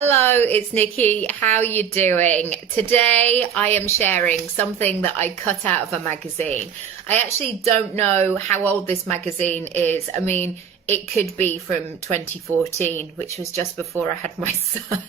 Hello, it's Nikki. How are you doing? Today I am sharing something that I cut out of a magazine. I actually don't know how old this magazine is. I mean, it could be from 2014, which was just before I had my son.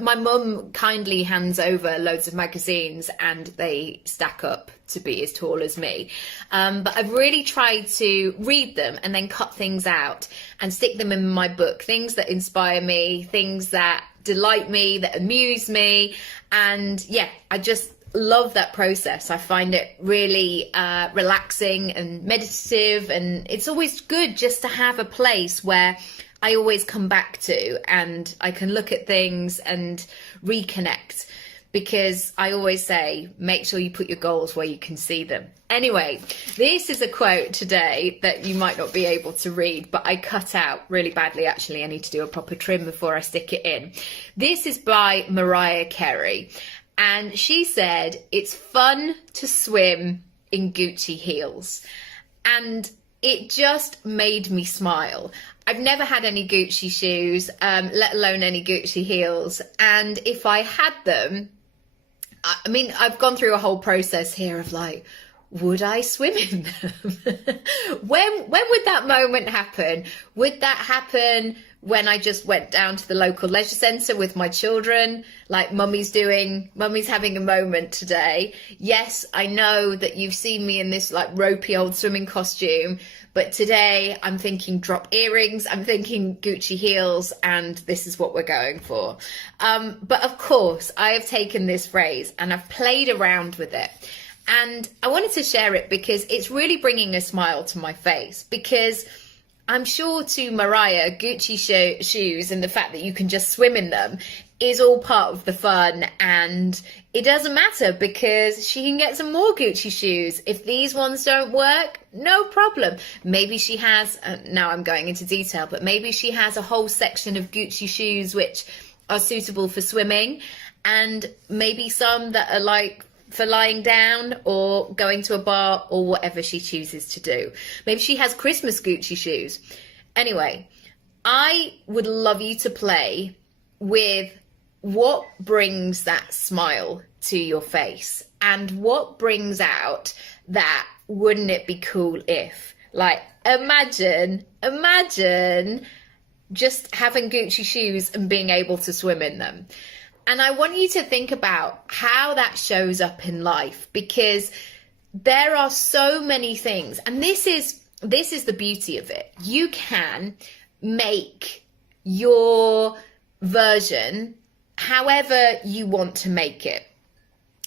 My mum kindly hands over loads of magazines and they stack up to be as tall as me. But I've really tried to read them and then cut things out and stick them in my book. Things that inspire me, things that delight me, that amuse me. And yeah, I just love that process. I find it really relaxing and meditative, and it's always good just to have a place where I always come back to and I can look at things and reconnect, because I always say make sure you put your goals where you can see them. Anyway, this is a quote today that you might not be able to read, but I cut out really badly. Actually, I need to do a proper trim before I stick it in. This is by Mariah Carey. And she said, "It's fun to swim in Gucci heels." And it just made me smile. I've never had any Gucci shoes, let alone any Gucci heels. And if I had them, I mean, I've gone through a whole process here of like, would I swim in them? When would that moment happen? Would that happen when I just went down to the local leisure centre with my children, like mummy's having a moment today? Yes, I know that you've seen me in this like ropey old swimming costume, but today I'm thinking drop earrings, I'm thinking Gucci heels, and this is what we're going for. But of course, I have taken this phrase and I've played around with it. And I wanted to share it because it's really bringing a smile to my face, because I'm sure to Mariah, Gucci shoes and the fact that you can just swim in them is all part of the fun, and it doesn't matter because she can get some more Gucci shoes. If these ones don't work, no problem. Maybe she has, now I'm going into detail, but maybe she has a whole section of Gucci shoes which are suitable for swimming, and maybe some that are like for lying down or going to a bar or whatever she chooses to do. Maybe she has Christmas Gucci shoes. Anyway, I would love you to play with what brings that smile to your face and what brings out that wouldn't it be cool if. Like, imagine just having Gucci shoes and being able to swim in them. And I want you to think about how that shows up in life, because there are so many things. And this is the beauty of it. You can make your version however you want to make it.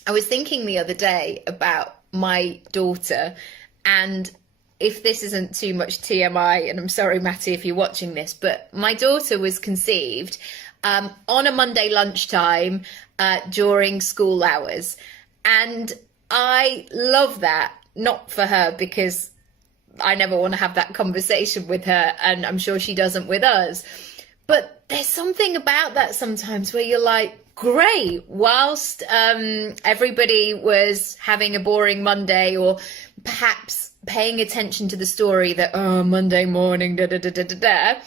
I was thinking the other day about my daughter, and if this isn't too much TMI, and I'm sorry, Matty, if you're watching this, but my daughter was conceived on a Monday lunchtime during school hours. And I love that, not for her, because I never want to have that conversation with her, and I'm sure she doesn't with us. But there's something about that sometimes where you're like, great, whilst everybody was having a boring Monday, or perhaps paying attention to the story that, oh, Monday morning, da da da da da da,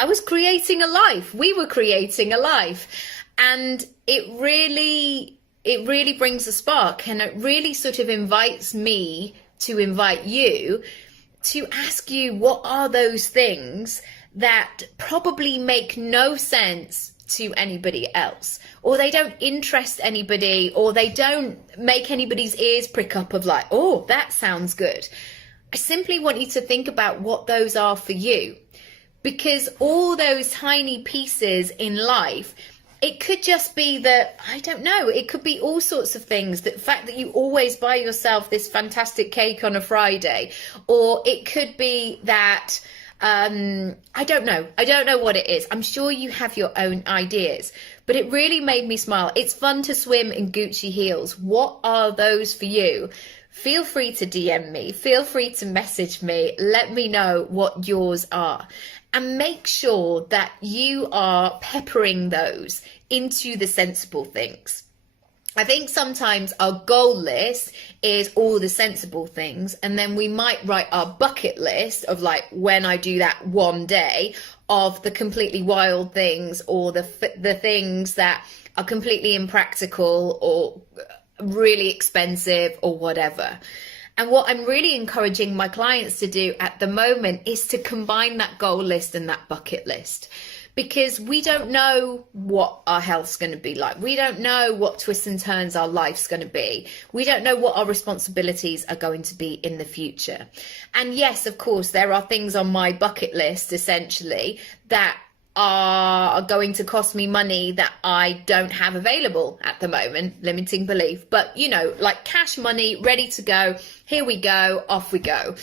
I was creating a life. We were creating a life. And it really brings a spark, and it really sort of invites me to invite you to ask you, what are those things that probably make no sense to anybody else, or they don't interest anybody, or they don't make anybody's ears prick up of like, oh, that sounds good. I simply want you to think about what those are for you. Because all those tiny pieces in life, it could just be that, I don't know, it could be all sorts of things. The fact that you always buy yourself this fantastic cake on a Friday, or it could be that, I don't know what it is. I'm sure you have your own ideas, but it really made me smile. It's fun to swim in Gucci heels. What are those for you? Feel free to DM me, feel free to message me, let me know what yours are. And make sure that you are peppering those into the sensible things. I think sometimes our goal list is all the sensible things, and then we might write our bucket list of like, when I do that one day, of the completely wild things, or the things that are completely impractical or really expensive or whatever. And what I'm really encouraging my clients to do at the moment is to combine that goal list and that bucket list, because we don't know what our health's going to be like. We don't know what twists and turns our life's going to be. We don't know what our responsibilities are going to be in the future. And yes, of course, there are things on my bucket list, essentially, that are going to cost me money that I don't have available at the moment, limiting belief. But, you know, like cash money, ready to go. Here we go, off we go.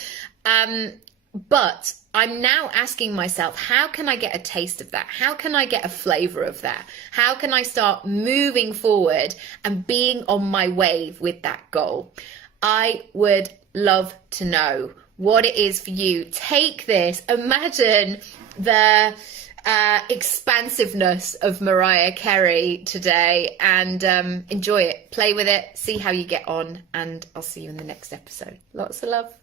But I'm now asking myself, how can I get a taste of that? How can I get a flavor of that? How can I start moving forward and being on my wave with that goal? I would love to know what it is for you. Take this, imagine the expansiveness of Mariah Carey today, and enjoy it, play with it, see how you get on, and I'll see you in the next episode. Lots of love.